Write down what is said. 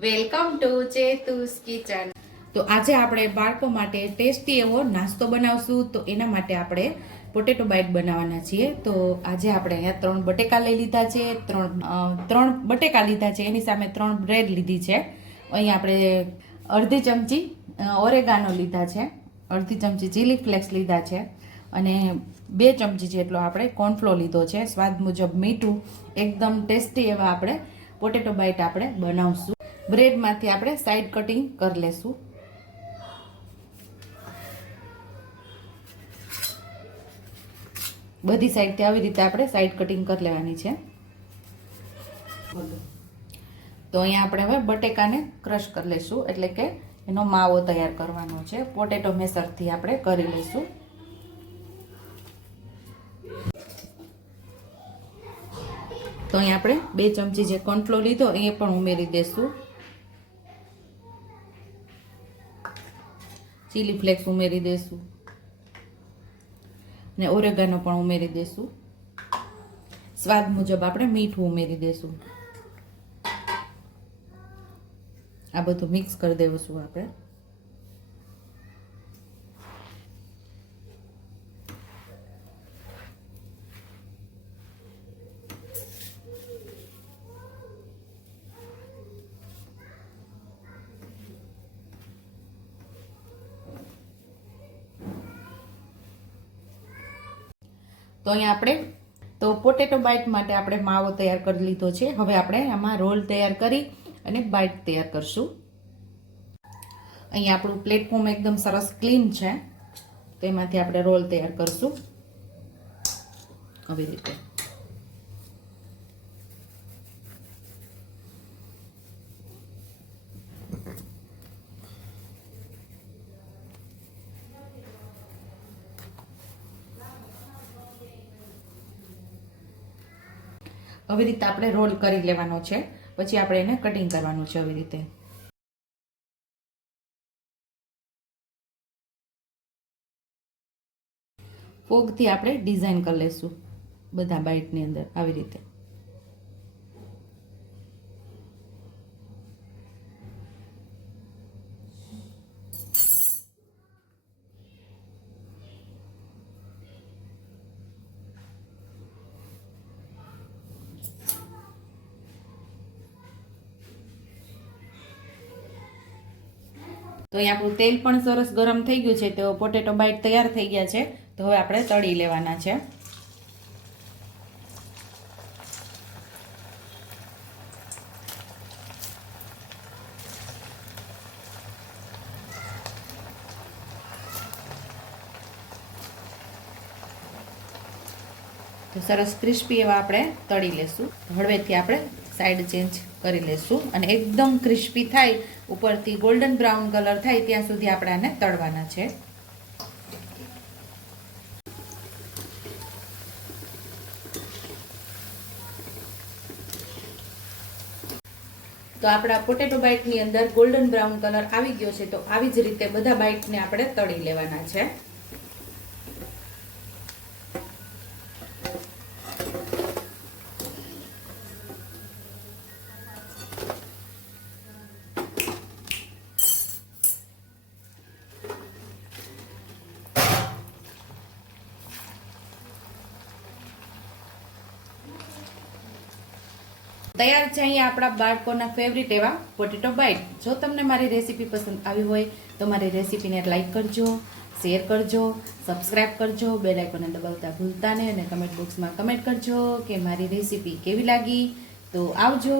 Welcome to ચેતુસ kitchen. તો આજે આપણે બાળકો માટે ટેસ્ટી એવો નાસ્તો બનાવશું. તો એના માટે આપણે પોટેટો બાઈટ બનાવવાના છીએ. તો આજે આપણે અહીંયા ત્રણ બટેકા લઈ લીધા છે, ત્રણ ત્રણ બટેકા લીધા છે. એની સામે ત્રણ બ્રેડ લીધી છે. અહીં આપણે અડધી ચમચી ઓરેગાનો લીધા છે. અડધી ચમચી ચીલી ફ્લેક્સ લીધા છે. અને બે ચમચી જેટલો આપણે કોર્નફ્લો લીધો છે. સ્વાદ મુજબ મીઠું, એકદમ ટેસ્ટી એવા આપણે પોટેટો બાઈટ આપણે બનાવશું. બ્રેડમાંથી આપણે સાઈડ કટિંગ કરી લેશું. બધી સાઈડથી આવી રીતે આપણે સાઈડ કટિંગ કરી લેવાની છે. તો અહીંયા આપણે હવે બટેકાને ક્રશ કરી લઈશું એટલે કે એનો માવો તૈયાર કરવાનો છે. પોટેટો મેસરથી આપણે કરી લઈશું તો અહીંયા આપણે બે ચમચી જે કંટલો લીધો એ પણ ઉમેરી દેશું. ચીલી ફ્લેક્સ ઉમેરી દેશું. અને ઓરેગાનો પણ ઉમેરી દેશું. સ્વાદ મુજબ આપણે મીઠું ઉમેરી દેશું. આ બધું મિક્સ કરી દેવું આપણે. તો અહીંયા આપણે, તો પોટેટો બાઈટ માટે આપણે માવો તૈયાર કરી લીધો છે. હવે આપણે આમાં રોલ તૈયાર કરી અને બાઇટ તૈયાર કરશું. અહીંયા આપણું પ્લેટફોર્મ એકદમ સરસ ક્લીન છે. તો એમાંથી આપણે રોલ તૈયાર કરશું. આવી રીતે. આવી રીતે આપણે રોલ કરી લેવાનો છે. પછી આપણે એને કટિંગ કરવાનું છે આવી રીતે. ફોગથી આપણે ડિઝાઇન કરી લઈશું બધા બાઇટની અંદર, આવી રીતે. તો અહીં આપણું તેલ પણ સરસ ગરમ થઈ ગયું છે તો પોટેટો બાઇટ તૈયાર થઈ ગયા છે. તો હવે આપણે તળી લેવાના છે. તો સરસ ક્રિસ્પી એવા આપણે તળી લેશું. હળવેથી આપણે સાઈડ ચેન્જ કરી લેશું અને એકદમ ક્રિસ્પી થાય, ઉપરથી ગોલ્ડન બ્રાઉન કલર થાય, ત્યાં સુધી આપણે આને તળવાના છે. તો આપણા પોટેટો બાઇટની અંદર ગોલ્ડન બ્રાઉન કલર આવી ગયો છે, તો આવી જ રીતે બધા બાઇટને આપણે તળી લેવાના છે. તૈયાર છે અહીંયા આપણા બાળકોના ફેવરિટ એવા પોટેટો બાઇટ જો તમને મારી રેસીપી પસંદ આવી હોય, તો મારી રેસીપીને લાઇક કરજો શેર કરજો સબસ્ક્રાઇબ કરજો બેલ આઇકોને દબાવતા ભૂલતા નહીં અને કમેન્ટ બોક્સમાં કમેન્ટ કરજો કે મારી રેસીપી કેવી લાગી. તો આવજો.